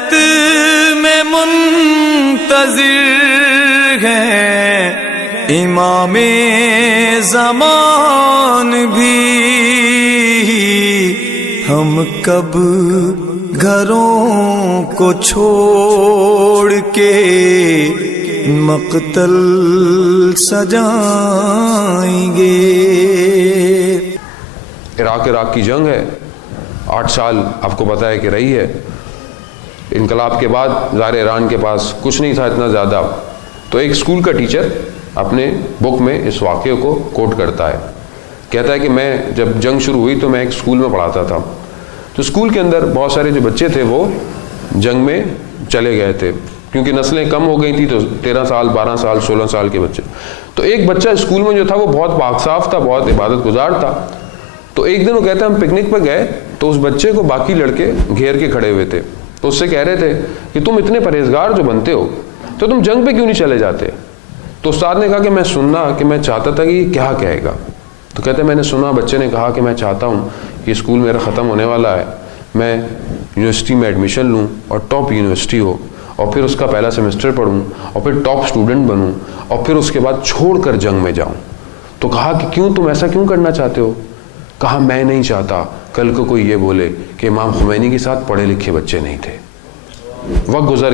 رحمت میں منتظر ہیں امام زمان بھی، ہم کب گھروں کو چھوڑ کے مقتل سجائیں گے۔ عراق کی جنگ ہے، 8 سال آپ کو پتہ ہے کہ رہی ہے۔ انقلاب کے بعد ظاہر ایران کے پاس کچھ نہیں تھا اتنا زیادہ، تو ایک اسکول کا ٹیچر اپنے بک میں اس واقعے کو کوٹ کرتا ہے، کہتا ہے کہ میں جب جنگ شروع ہوئی تو میں ایک اسکول میں پڑھاتا تھا، تو اسکول کے اندر بہت سارے جو بچے تھے وہ جنگ میں چلے گئے تھے کیونکہ نسلیں کم ہو گئی تھیں، تو 13 سال 12 سال 16 سال کے بچے۔ تو ایک بچہ اسکول میں جو تھا وہ بہت پاک صاف تھا، بہت عبادت گزار تھا۔ تو ایک دن وہ کہتا ہے ہم پکنک پہ گئے تو اس بچے کو باقی لڑکے گھیر کے کھڑے ہوئے تھے، تو اس سے کہہ رہے تھے کہ تم اتنے پرہیزگار جو بنتے ہو تو تم جنگ پہ کیوں نہیں چلے جاتے؟ تو استاد نے کہا کہ میں سننا کہ میں چاہتا تھا کہ یہ کیا کہے گا۔ تو کہتے ہیں میں نے سنا، بچے نے کہا کہ میں چاہتا ہوں کہ اسکول میرا ختم ہونے والا ہے، میں یونیورسٹی میں ایڈمیشن لوں اور ٹاپ یونیورسٹی ہو، اور پھر اس کا پہلا سیمسٹر پڑھوں اور پھر ٹاپ اسٹوڈنٹ بنوں اور پھر اس کے بعد چھوڑ کر جنگ میں جاؤں۔ تو کہا کہ کیوں، تم ایسا کیوں کرنا چاہتے ہو؟ کہا میں نہیں چاہتا کل کو کوئی یہ بولے کہ امام خمینی کے ساتھ پڑھے لکھے بچے نہیں تھے۔ وقت گزر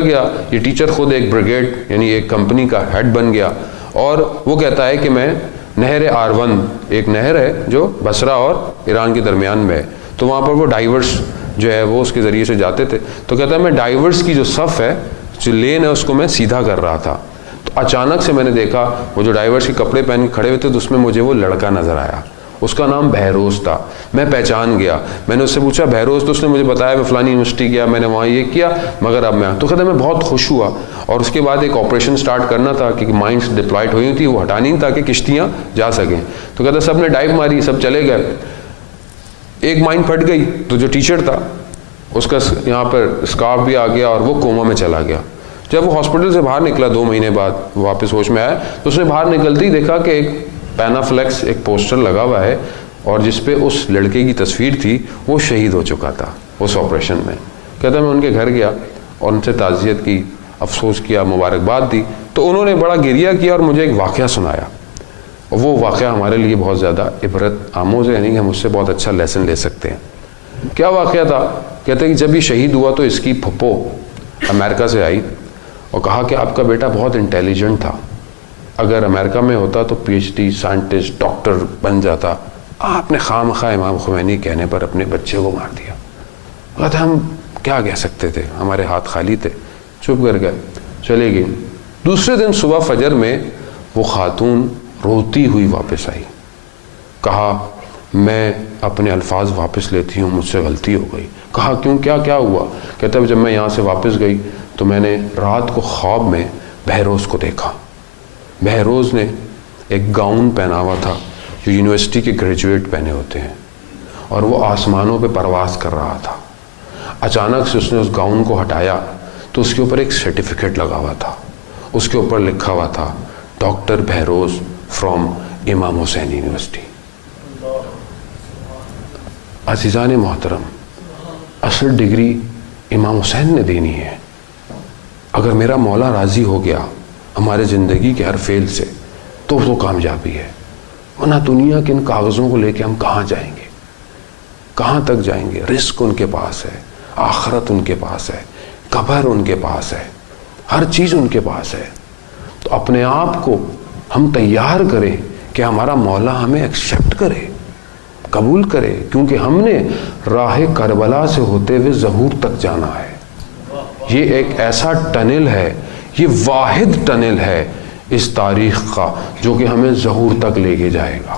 گیا، یہ ٹیچر خود ایک بریگیڈ یعنی ایک کمپنی کا ہیڈ بن گیا، اور وہ کہتا ہے کہ میں نہر آرون، ایک نہر ہے جو بصرہ اور ایران کے درمیان میں ہے، تو وہاں پر وہ ڈائیورس جو ہے وہ اس کے ذریعے سے جاتے تھے۔ تو کہتا ہے میں ڈائیورس کی جو صف ہے، جو لین ہے، اس کو میں سیدھا کر رہا تھا، تو اچانک سے میں نے دیکھا وہ جو ڈائیورس کے کپڑے پہن کے کھڑے ہوئے تھے، تو اس میں مجھے وہ لڑکا نظر آیا، اس کا نام بہروز تھا۔ میں پہچان گیا، میں نے اس سے پوچھا بہروز، تو اس نے مجھے بتایا میں فلانی یونیورسٹی گیا، میں نے وہاں یہ کیا، مگر اب میں تو کہتا ہے میں بہت خوش ہوا، اور اس کے بعد ایک آپریشن سٹارٹ کرنا تھا کیونکہ مائنس ڈپلائڈ ہوئی تھی، وہ ہٹانی تاکہ کشتیاں جا سکیں۔ تو کہتا ہے سب نے ڈائیو ماری، سب چلے گئے، ایک مائن پھٹ گئی، تو جو ٹیچر تھا اس کا یہاں پر اسکارف بھی آ گیا اور وہ کوما میں چلا گیا۔ جب وہ ہاسپٹل سے باہر نکلا 2 مہینے بعد واپس ہوش میں آیا، تو اس نے باہر نکلتے ہی دیکھا کہ ایک پینافلیکس ایک پوسٹر لگا ہوا ہے، اور جس پہ اس لڑکے کی تصویر تھی، وہ شہید ہو چکا تھا اس آپریشن میں۔ کہتا میں ان کے گھر گیا اور ان سے تعزیت کی، افسوس کیا، مبارکباد دی، تو انہوں نے بڑا گریہ کیا اور مجھے ایک واقعہ سنایا، اور وہ واقعہ ہمارے لیے بہت زیادہ عبرت آموز ہے، یعنی کہ ہم اس سے بہت اچھا لیسن لے سکتے ہیں۔ کیا واقعہ تھا؟ کہتے ہیں کہ جب یہ شہید ہوا تو اس کی پھپھو امریکہ سے آئی اور کہا کہ آپ کا بیٹا بہت انٹیلیجنٹ تھا، اگر امریکہ میں ہوتا تو P H D scientist doctor بن جاتا، آپ نے خواہ مخواہ امام خمینی کہنے پر اپنے بچے کو مار دیا۔ کہتے ہم کیا کہہ سکتے تھے، ہمارے ہاتھ خالی تھے، چپ کر گئے، چلے گئی۔ دوسرے دن صبح فجر میں وہ خاتون روتی ہوئی واپس آئی، کہا میں اپنے الفاظ واپس لیتی ہوں، مجھ سے غلطی ہو گئی۔ کہا کیوں، کیا ہوا؟ کہتا ہے جب میں یہاں سے واپس گئی تو میں نے رات کو خواب میں بہروز کو دیکھا۔ بہروز نے ایک گاؤن پہنا ہوا تھا جو یونیورسٹی کے گریجویٹ پہنے ہوتے ہیں، اور وہ آسمانوں پہ پرواز کر رہا تھا۔ اچانک سے اس نے اس گاؤن کو ہٹایا تو اس کے اوپر ایک سرٹیفکیٹ لگا ہوا تھا، اس کے اوپر لکھا ہوا تھا ڈاکٹر بہروز فرام امام حسین یونیورسٹی۔ عزیزان محترم، اصل ڈگری امام حسین نے دینی ہے۔ اگر میرا مولا راضی ہو گیا ہمارے زندگی کے ہر فیل سے تو وہ کامیابی ہے، ورنہ دنیا کے ان کاغذوں کو لے کے ہم کہاں جائیں گے، کہاں تک جائیں گے؟ رزق ان کے پاس ہے، آخرت ان کے پاس ہے، قبر ان کے پاس ہے، ہر چیز ان کے پاس ہے۔ تو اپنے آپ کو ہم تیار کریں کہ ہمارا مولا ہمیں ایکسیپٹ کرے، قبول کرے، کیونکہ ہم نے راہ کربلا سے ہوتے ہوئے ظہور تک جانا ہے۔ یہ ایک ایسا ٹنل ہے، یہ واحد ٹنل ہے اس تاریخ کا جو کہ ہمیں ظہور تک لے کے جائے گا۔